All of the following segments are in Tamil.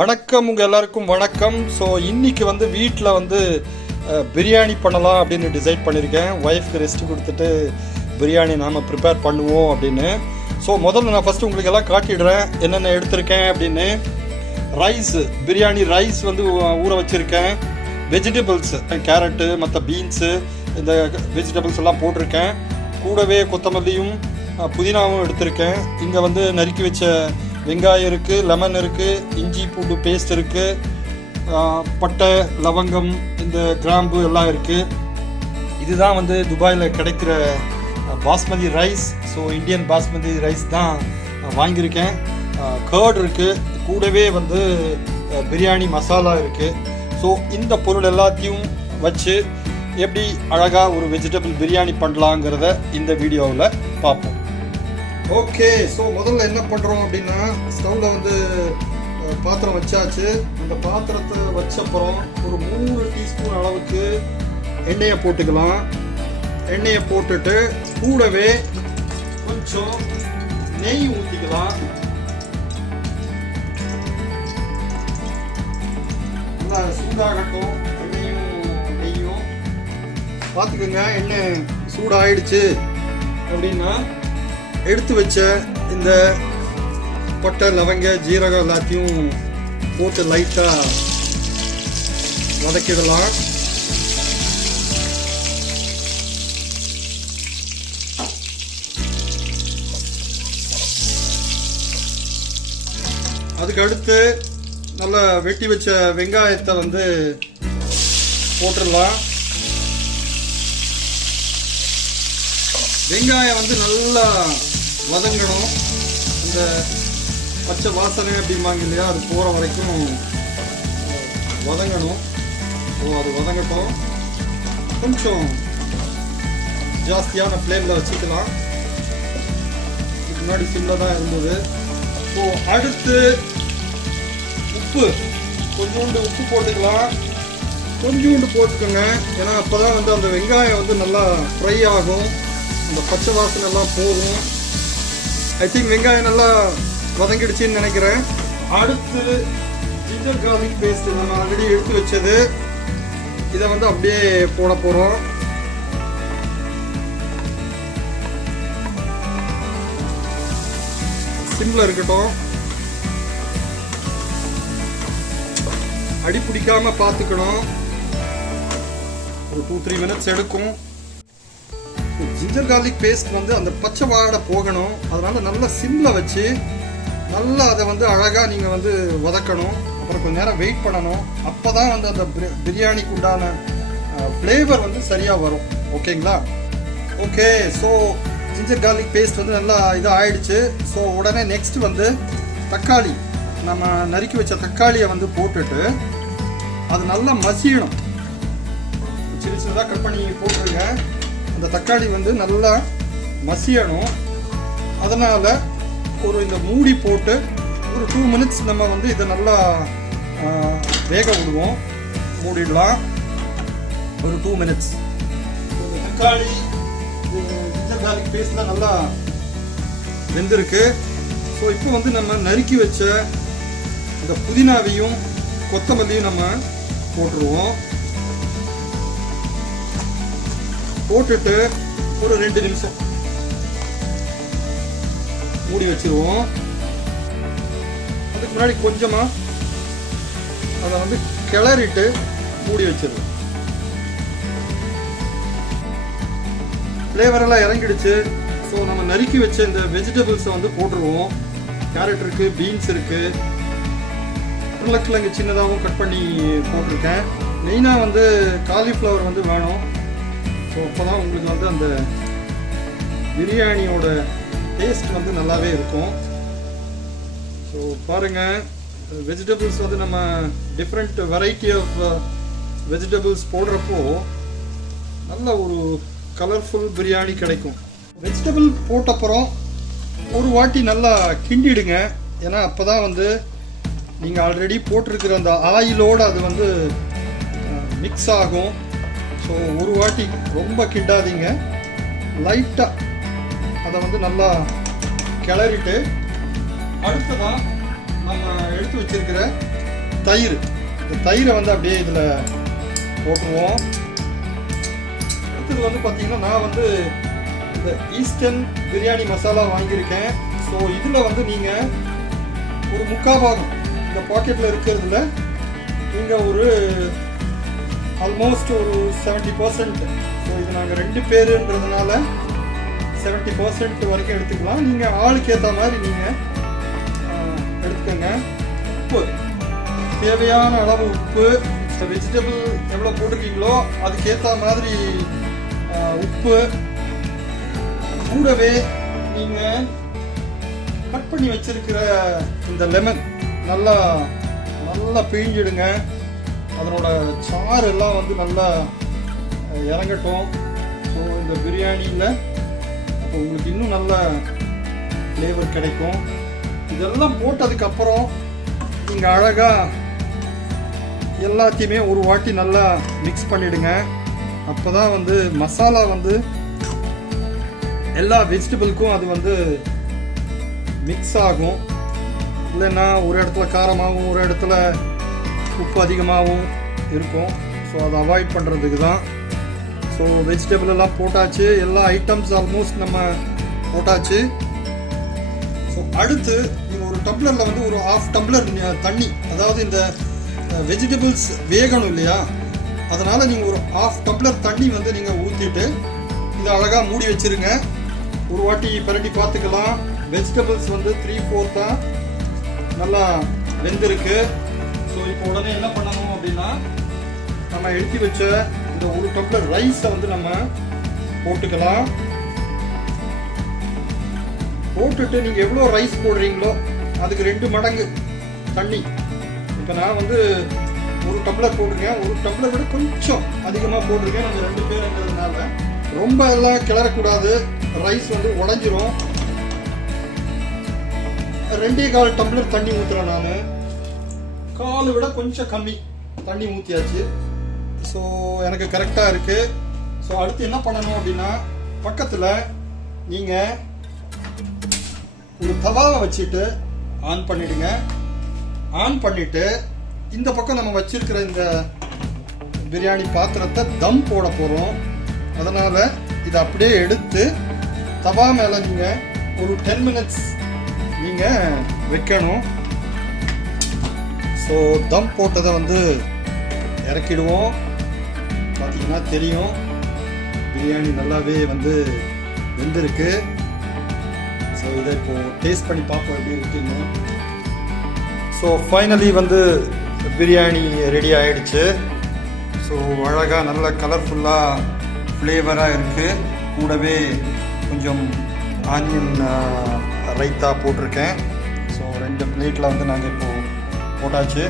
வணக்கம் உங்கள் எல்லாருக்கும் வணக்கம். ஸோ இன்றைக்கி வந்து வீட்டில் வந்து பிரியாணி பண்ணலாம் அப்படின்னு டிசைட் பண்ணியிருக்கேன். ஒய்ஃப்க்கு ரெஸ்ட் கொடுத்துட்டு பிரியாணி நாம் ப்ரிப்பேர் பண்ணுவோம் அப்படின்னு. ஸோ முதல்ல நான் ஃபஸ்ட்டு உங்களுக்கு எல்லாம் காட்டிடுறேன் என்னென்ன எடுத்திருக்கேன் அப்படின்னு. பிரியாணி ரைஸ் வந்து ஊற வச்சுருக்கேன். வெஜிடபிள்ஸு கேரட்டு மற்ற பீன்ஸு இந்த வெஜிடபிள்ஸ் எல்லாம் போட்டிருக்கேன். கூடவே கொத்தமல்லியும் புதினாவும் எடுத்திருக்கேன். இங்கே வந்து நறுக்கி வச்ச வெங்காயம் இருக்குது, லெமன் இருக்குது, இஞ்சி பூண்டு பேஸ்ட் இருக்குது, பட்டை லவங்கம் இந்த கிராம்பு எல்லாம் இருக்குது. இதுதான் வந்து துபாயில் கிடைக்கிற basmati rice. So Indian basmati rice தான் வாங்கியிருக்கேன். கர்ட் இருக்குது, கூடவே வந்து பிரியாணி மசாலா இருக்குது. ஸோ இந்த பொருள் எல்லாத்தையும் வச்சு எப்படி அழகாக ஒரு வெஜிடபிள் பிரியாணி பண்ணலாங்கிறத இந்த வீடியோவில் பார்ப்போம். ஓகே, ஸோ முதல்ல என்ன பண்ணுறோம் அப்படின்னா, ஸ்டவ்வில் வந்து பாத்திரம் வச்சாச்சு. அந்த பாத்திரத்தை வச்சப்புறம் ஒரு 3 டீஸ்பூன் அளவுக்கு எண்ணெயை போட்டுக்கலாம். எண்ணெயை போட்டுட்டு கூடவே கொஞ்சம் நெய் ஊற்றிக்கலாம். நல்லா சூடாகட்டும் நெய்யும். பார்த்துக்கோங்க, எண்ணெய் சூடாகிடுச்சு அப்படின்னா எடுத்து வச்ச இந்த பட்டை லவங்க ஜீரகம் எல்லாத்தையும் போட்டு லைட்டாக வதக்கிடலாம். அதுக்கு அடுத்து நல்லா வெட்டி வச்ச வெங்காயத்தை வந்து போட்டுடலாம். வெங்காயம் வந்து நல்லா வதங்கணும். அந்த பச்சை வாசனை அப்படிம்பாங்க இல்லையா, அது போகிற வரைக்கும் வதங்கணும். ஸோ அது வதங்கட்டும். கொஞ்சம் ஜாஸ்தியான ஃப்ளேமில் வச்சுக்கலாம். இதுக்கு முன்னாடி சிம்மில் தான் இருந்தது. ஸோ அடுத்து கொஞ்சோண்டு உப்பு போட்டுக்கலாம். கொஞ்சோண்டு போட்டுக்கோங்க, ஏன்னா அப்போ தான் வந்து அந்த வெங்காயம் வந்து நல்லா ஃப்ரை ஆகும், அந்த பச்சை வாசனை எல்லாம் போகும். ஐ திங்க் வெங்காயம் நல்லா வதங்கிடுச்சின்னு நினைக்கிறேன். அடுத்து ஜிஞ்சர் கார்லிக் பேஸ்ட் நம்ம ஆல்ரெடி எடுத்து வச்சது, இதை வந்து அப்படியே போட போகிறோம். சிம்ல இருக்கட்டும், அடி பிடிக்காம பார்த்துக்கணும். ஒரு 2-3 மினிட்ஸ் எடுக்கும். ஜிஞ்சர் கார்லிக் பேஸ்ட் வந்து அந்த பச்சை வாடை போகணும். அதனால் நல்லா சிம்மில் வச்சு நல்லா அதை வந்து அழகாக நீங்கள் வந்து வதக்கணும். அப்புறம் கொஞ்சம் நேரம் வெயிட் பண்ணணும். அப்போ தான் வந்து அந்த பிரியாணிக்கு உண்டான ஃப்ளேவர் வந்து சரியாக வரும். ஓகேங்களா? Okay, so ginger garlic paste வந்து நல்லா இதாக ஆயிடுச்சு. ஸோ உடனே நெக்ஸ்ட் வந்து தக்காளி, நம்ம நறுக்கி வச்ச தக்காளியை வந்து போட்டுட்டு அது நல்லா மசியணும். சின்ன சின்னதாக கட் பண்ணி போட்டுருங்க. அந்த தக்காளி வந்து நல்லா மசியணும். அதனால் ஒரு இந்த மூடி போட்டு ஒரு 2 மினிட்ஸ் நம்ம வந்து இதை நல்லா வேக விடுவோம். மூடிடலாம் ஒரு 2 மினிட்ஸ். தக்காளி ஜிஞ்சர் கார்லிக் பேஸ்ட்லாம் நல்லா வெந்திருக்கு. ஸோ இப்போ வந்து நம்ம நறுக்கி வச்ச இந்த புதினாவையும் கொத்தமல்லியும் நம்ம போட்டுருவோம். போட்டுட்டு ஒரு 2 நிமிஷம் மூடி வச்சிருவோம். அதுக்கு முன்னாடி கொஞ்சமாக அதை வந்து கிளறிட்டு மூடி வச்சிருவோம். ஃப்ளேவரெல்லாம் இறங்கிடுச்சு. ஸோ நம்ம நறுக்கி வச்ச இந்த வெஜிடபிள்ஸை வந்து போட்டுருவோம். கேரட் இருக்குது, பீன்ஸ் இருக்குது, உருளைக்கிழங்கு சின்னதாகவும் கட் பண்ணி போட்டிருக்கேன். மெயினாக வந்து காலிஃப்ளவர் வந்து வேணும். ஸோ அப்போ தான் உங்களுக்கு வந்து அந்த பிரியாணியோட டேஸ்ட் வந்து நல்லாவே இருக்கும். ஸோ பாருங்கள், வெஜிடபிள்ஸ் வந்து நம்ம டிஃப்ரெண்ட் வெரைட்டி ஆஃப் வெஜிடபிள்ஸ் போடுறப்போ நல்ல ஒரு கலர்ஃபுல் பிரியாணி கிடைக்கும். வெஜிடபிள் போட்டப்புறம் ஒரு வாட்டி நல்லா கிண்டிடுங்க. ஏன்னா அப்போ தான் வந்து நீங்கள் ஆல்ரெடி போட்டிருக்கிற அந்த ஆயிலோடு அது வந்து மிக்ஸ் ஆகும். ஸோ ஒரு வாட்டி ரொம்ப கிண்டாதீங்க, லைட்டாக அதை வந்து நல்லா கிளறிட்டு அடுத்ததான் நம்ம எடுத்து வச்சிருக்கிற தயிர். இந்த தயிரை வந்து அப்படியே இதில் போட்டுருவோம். அடுத்தது வந்து பார்த்தீங்கன்னா நான் வந்து இந்த ஈஸ்டர்ன் பிரியாணி மசாலா வாங்கியிருக்கேன். ஸோ இதில் வந்து நீங்கள் ஒரு 3/4 பாகம் இந்த பாக்கெட்டில் இருக்கிறதுல நீங்கள் ஒரு ஆல்மோஸ்ட் ஒரு 70%. ஸோ இது நாங்கள் 2 பேருன்றதுனால 70% வரைக்கும் எடுத்துக்கலாம். நீங்கள் ஆளுக்கு ஏற்ற மாதிரி நீங்கள் எடுத்துக்கோங்க. உப்பு தேவையான அளவு உப்பு, வெஜிடபிள் எவ்வளோ போட்டிருக்கீங்களோ அதுக்கேற்ற மாதிரி உப்பு. கூடவே நீங்கள் கட் பண்ணி வச்சிருக்கிற இந்த லெமன் நல்லா நல்லா பிழிஞ்சிடுங்க. அதனோட சாறு எல்லாம் வந்து நல்லா இறங்கட்டும். ஸோ இந்த பிரியாணியில் அப்போ உங்களுக்கு இன்னும் நல்ல ஃப்ளேவர் கிடைக்கும். இதெல்லாம் போட்டதுக்கப்புறம் நீங்கள் அழகாக எல்லாத்தையுமே ஒரு வாட்டி நல்லா மிக்ஸ் பண்ணிவிடுங்க. அப்போ தான் வந்து மசாலா வந்து எல்லா வெஜிடபிளுக்கும் அது வந்து மிக்ஸ் ஆகும். இல்லைன்னா ஒரு இடத்துல காரமாகவும் ஒரு இடத்துல உப்பு அதிகமாகவும் இருக்கும். ஸோ அதை அவாய்ட் பண்ணுறதுக்கு தான். ஸோ வெஜிடபிள் எல்லாம் போட்டாச்சு, எல்லா ஐட்டம்ஸ் ஆல்மோஸ்ட் நம்ம போட்டாச்சு. ஸோ அடுத்து நீங்கள் ஒரு டம்ளரில் வந்து ஒரு 1/2 டம்ளர் தண்ணி, அதாவது இந்த வெஜிடபிள்ஸ் வேகணும் இல்லையா, அதனால் நீங்கள் ஒரு 1/2 டம்ளர் தண்ணி வந்து நீங்கள் ஊற்றிட்டு இதை அழகாக மூடி வச்சுருங்க. ஒரு வாட்டி பரட்டி பார்த்துக்கலாம். வெஜிடபிள்ஸ் வந்து 3/4 நல்லா வெந்திருக்கு. ஸோ இப்போ உடனே என்ன பண்ணணும் அப்படின்னா நம்ம எடுத்து வச்ச இந்த 1 டம்ளர் ரைஸை வந்து நம்ம போட்டுக்கலாம். போட்டுட்டு நீங்கள் எவ்வளோ ரைஸ் போடுறீங்களோ அதுக்கு 2 மடங்கு தண்ணி. இப்போ நான் வந்து 1 டம்ளர் போட்டிருக்கேன். 1 டம்ளர் விட கொஞ்சம் அதிகமாக போட்டிருக்கேன். நாங்கள் 2 பேருங்கிறதுனால ரொம்ப எல்லாம் கிளறக்கூடாது, ரைஸ் வந்து உடஞ்சிரும். 2.25 டம்ளர் தண்ணி ஊற்றுறேன். நான் காலை விட கொஞ்சம் கம்மி தண்ணி ஊற்றியாச்சு. ஸோ எனக்கு கரெக்டாக இருக்குது. ஸோ அடுத்து என்ன பண்ணணும் அப்படின்னா பக்கத்தில் நீங்கள் ஒரு தவாவை வச்சுட்டு ஆன் பண்ணிவிடுங்க. ஆன் பண்ணிவிட்டு இந்த பக்கம் நம்ம வச்சிருக்கிற இந்த பிரியாணி பாத்திரத்தை தம் போட போகிறோம். அதனால் இதை அப்படியே எடுத்து தவா மேலே நீங்கள் ஒரு 10 மினிட்ஸ் நீங்கள் வைக்கணும். ஸோ தம் போட்டதை வந்து இறக்கிடுவோம். பார்த்தீங்கன்னா தெரியும் பிரியாணி நல்லாவே வந்து வெந்திருக்கு. ஸோ இதை இப்போது டேஸ்ட் பண்ணி பார்ப்போம் எப்படி இருக்குன்னு. ஸோ ஃபைனலி வந்து பிரியாணி ரெடி ஆகிடுச்சு. ஸோ அழகாக நல்ல கலர்ஃபுல்லாக ஃப்ளேவராக இருக்குது. கூடவே கொஞ்சம் ஆனியன் ரைத்தா போட்டிருக்கேன். ஸோ 2 பிளேட்டில் வந்து நாங்கள் இப்போது போட்டாச்சு,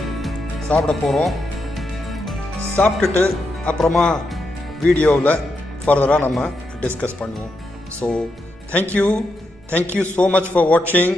சாப்பிட போகிறோம். சாப்பிட்டுட்டு அப்புறமா வீடியோவில் ஃபர்தராக நம்ம டிஸ்கஸ் பண்ணுவோம். So thank you so much for வாட்சிங்.